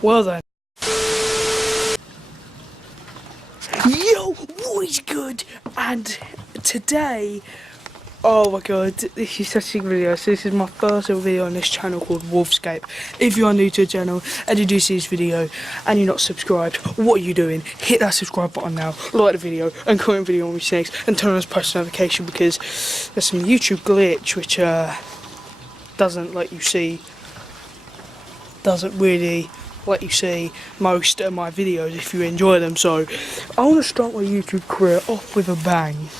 Well then. Yo, what is good? And today, oh my god, this is such a good video. So this is my first ever video on this channel called Wolfscape. If you are new to the channel and you do see this video and you're not subscribed, what are you doing? Hit that subscribe button now, like the video and comment video on which next, and turn on post notification, because there's some YouTube glitch which doesn't let you see most of my videos if you enjoy them. So I want to start my YouTube career off with a bang,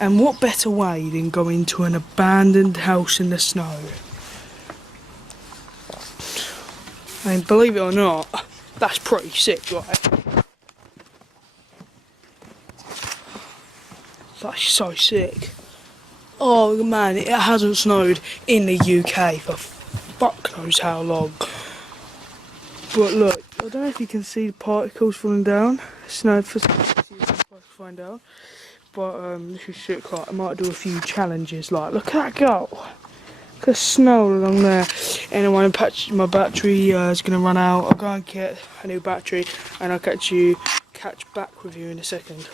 and what better way than going to an abandoned house in the snow? I mean, believe it or not, that's pretty sick, right? That's so sick. Oh man, it hasn't snowed in the UK for fuck knows how long. But look, I don't know if you can see the particles falling down. Snow for find out. But this is sick. Like, I might do a few challenges. Like, look at that go! Look at the snow along there. Anyway, my battery is gonna run out. I'll go and get a new battery, and I'll catch back with you in a second.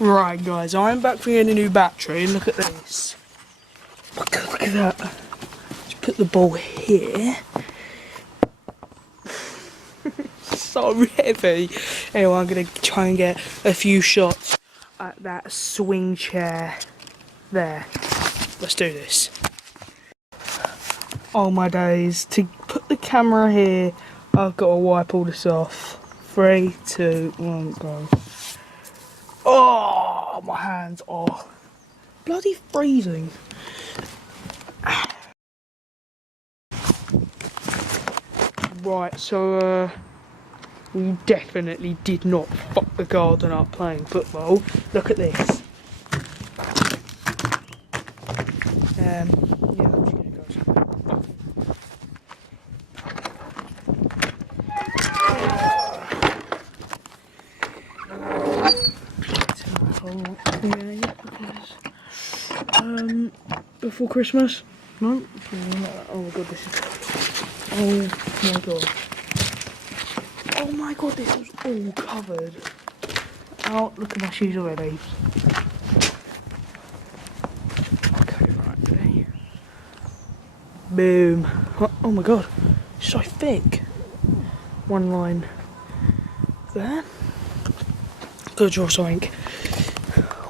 Right, guys, I'm back for getting a new battery. Look at this. Look at that. Put the ball here. So heavy. Anyway, I'm gonna try and get a few shots at that swing chair there. Let's do this. Oh my days, to put the camera here, I've got to wipe all this off. 3, 2, 1, go. Oh, my hands are bloody freezing. Right, so we definitely did not fuck the garden up playing football. Look at this. Yeah, I'm just gonna go somewhere. Before Christmas? No? Oh my god, this is... Oh my god. Oh my god, this was all covered. Oh, look at my shoes already. Okay, right, ready. Boom. Oh my god, it's so thick. One line there. Gotta draw something.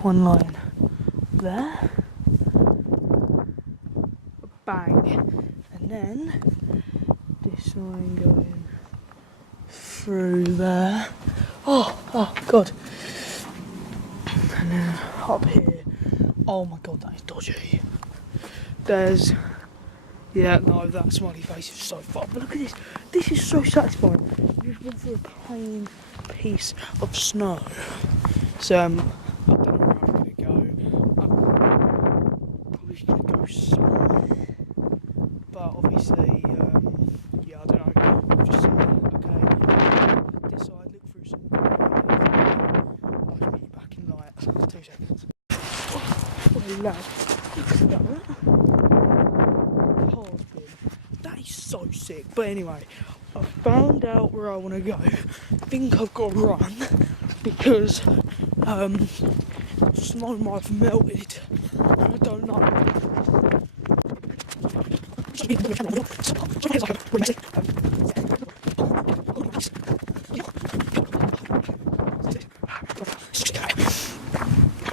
One line there. Bang. And then this line going through there. Oh god. And then up here. Oh my god, that is dodgy. There's, yeah, no, that smiley face is so fun. But look at this. This is so satisfying. You just went through a plain piece of snow. So I don't know where I'm gonna go. I'm probably just gonna go somewhere. But obviously, yeah, I don't know. I'm just saying, okay, this side, look through some. I'll just meet you back in like 2 seconds. Oh, loud. Look at that. Card bin. That is so sick. But anyway, I found out where I want to go. I think I've got to run because snow might have melted. I don't know.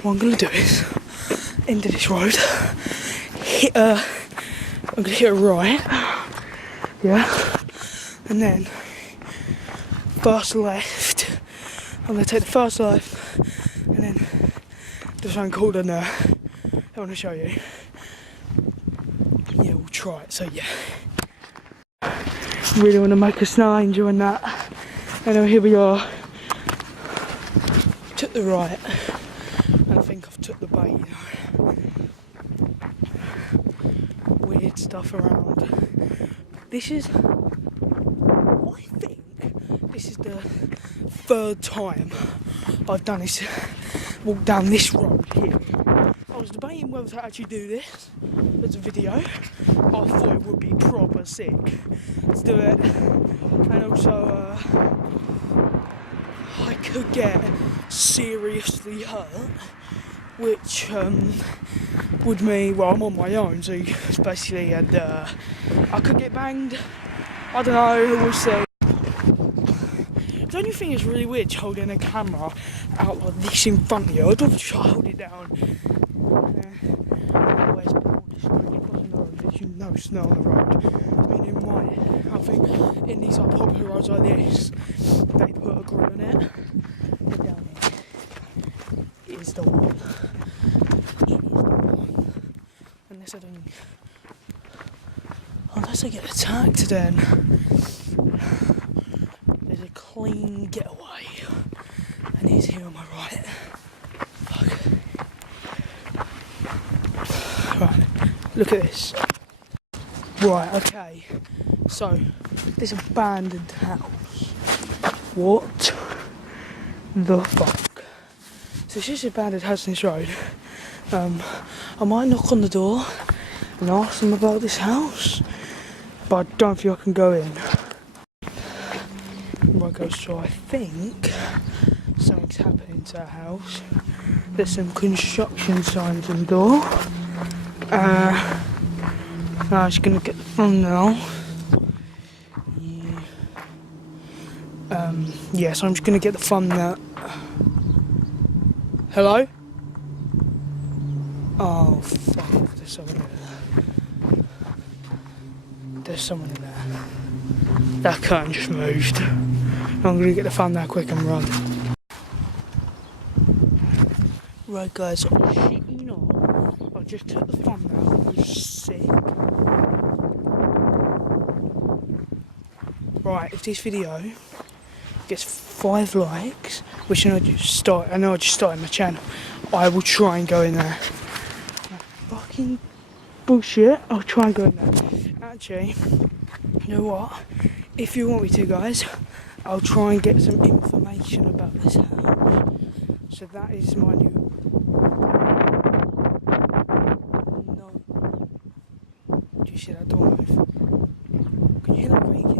What I'm gonna do is into this road, I'm gonna hit a right, yeah, and then first left. I'm gonna take the first left, and then there's something called in there. I want to show you. Yeah, we'll try it. So yeah, really want to make a snow angel in that. And now here we are. Took the right, and think I've took the bait, you know. Weird stuff around. This is, I think, this is the third time I've done this, walked down this road here. I was debating whether to actually do this as a video. I thought it would be proper sick to do it, and also I could get seriously hurt, which would mean, well, I'm on my own, so it's basically, and I could get banged. I don't know, we'll see. The only thing is really weird holding a camera out like this in front of you. I'd love to try to hold it down. Where's all the snow? Across the road, there's no snow on the road. I mean, I think in these like popular roads like this, they put a grill in it. But down here, it is the one. It is the one. Unless I get attacked, then there's a clean getaway, and he's here on my right. Fuck. Right, look at this. Right, okay. So, this abandoned house. What the fuck? So it's just an abandoned house on this road. I might knock on the door and ask them about this house, but I don't think I can go in. Right guys, so I think something's happening to our house. There's some construction signs on the door. I'm just gonna get the thumbnail. Yeah, so I'm just gonna get the thumbnail. Hello? Oh fuck, there's someone in there. There's someone in there. That curtain just moved. I'm gonna get the thumbnail quick and run. Right guys, I shit you not, I just took the thumbnail, it was sick. Right, if this video gets 5 likes, which I just started my channel, I will try and go in there. Fucking bullshit, I'll try and go in there. Actually, you know what? If you want me to, guys, I'll try and get some information about this house. So that is my new... No. Do you see that door move? Can you hear that creaking?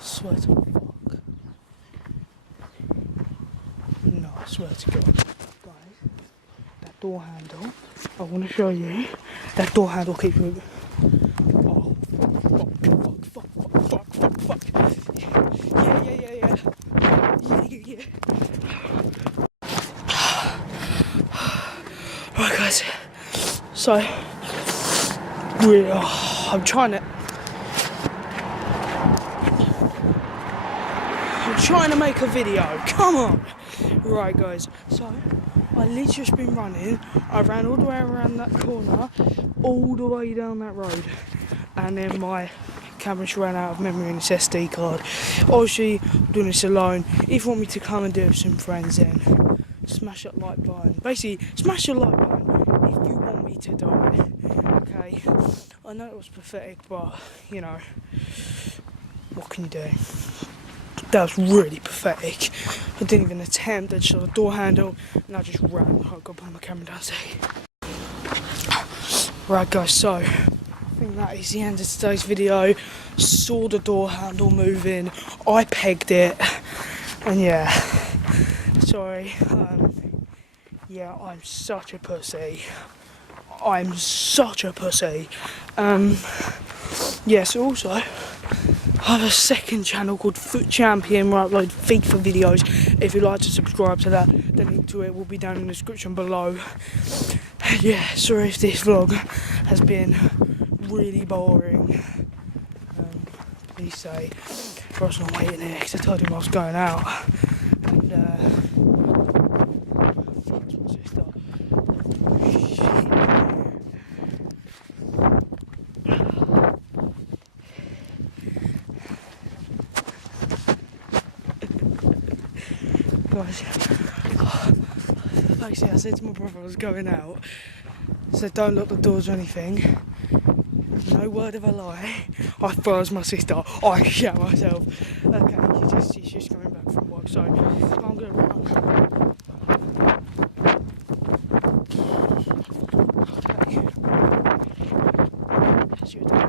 Swear to fuck. No, I swear to God. Guys, that door handle, I want to show you. That door handle keeps moving. Oh, fuck. Yeah. Right, guys. So, really, I'm trying to make a video. Come on. Right, guys. So, I literally just been running. I ran all the way around that corner, all the way down that road, and then my camera just ran out of memory in its SD card. Obviously, I'm doing this alone. If you want me to come and do it with some friends, then smash that like button. Basically, smash the like button if you want me to die. Okay? I know it was pathetic, but you know, what can you do? That was really pathetic. I didn't even attempt. I just saw the door handle and I just ran. I've got to put my camera down. Right guys, so I think that is the end of today's video. Saw the door handle moving, I pegged it, and yeah, sorry. Yeah, I'm such a pussy. Yeah, so also I have a second channel called Foot Champion where I upload FIFA videos. If you'd like to subscribe to that, the link to it will be down in the description below. Yeah, sorry if this vlog has been really boring. Please say, I was not waiting here because I told him I was going out. And what's this stuff? Shit. Guys, basically I said to my brother I was going out, said don't lock the doors or anything. No word of a lie. I froze my sister. I shat myself. Okay, she's just coming back from work, so I'm gonna run.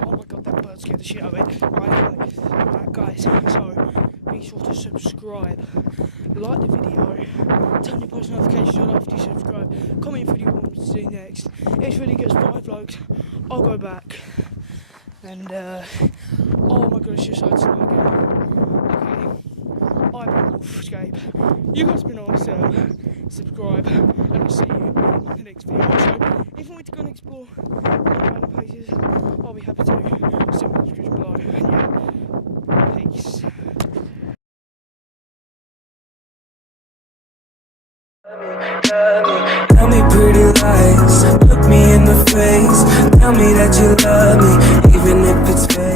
Oh my god, that bird scared the shit out of me. Right, guys, so be sure to subscribe, like the video, turn your post notifications on after you subscribe, comment if you want to see next. If this video gets 5 likes, I'll go back. And oh my god, it's just started snowing again. Okay, I've been Wolfscape. You guys have been nice, subscribe, and I'll see you in the next video. So, if you want me to go and explore random places, I'll be happy to. See in the description below. And yeah, peace. Tell me pretty lies, look me in the face. Tell me that you love me, even if it's fake.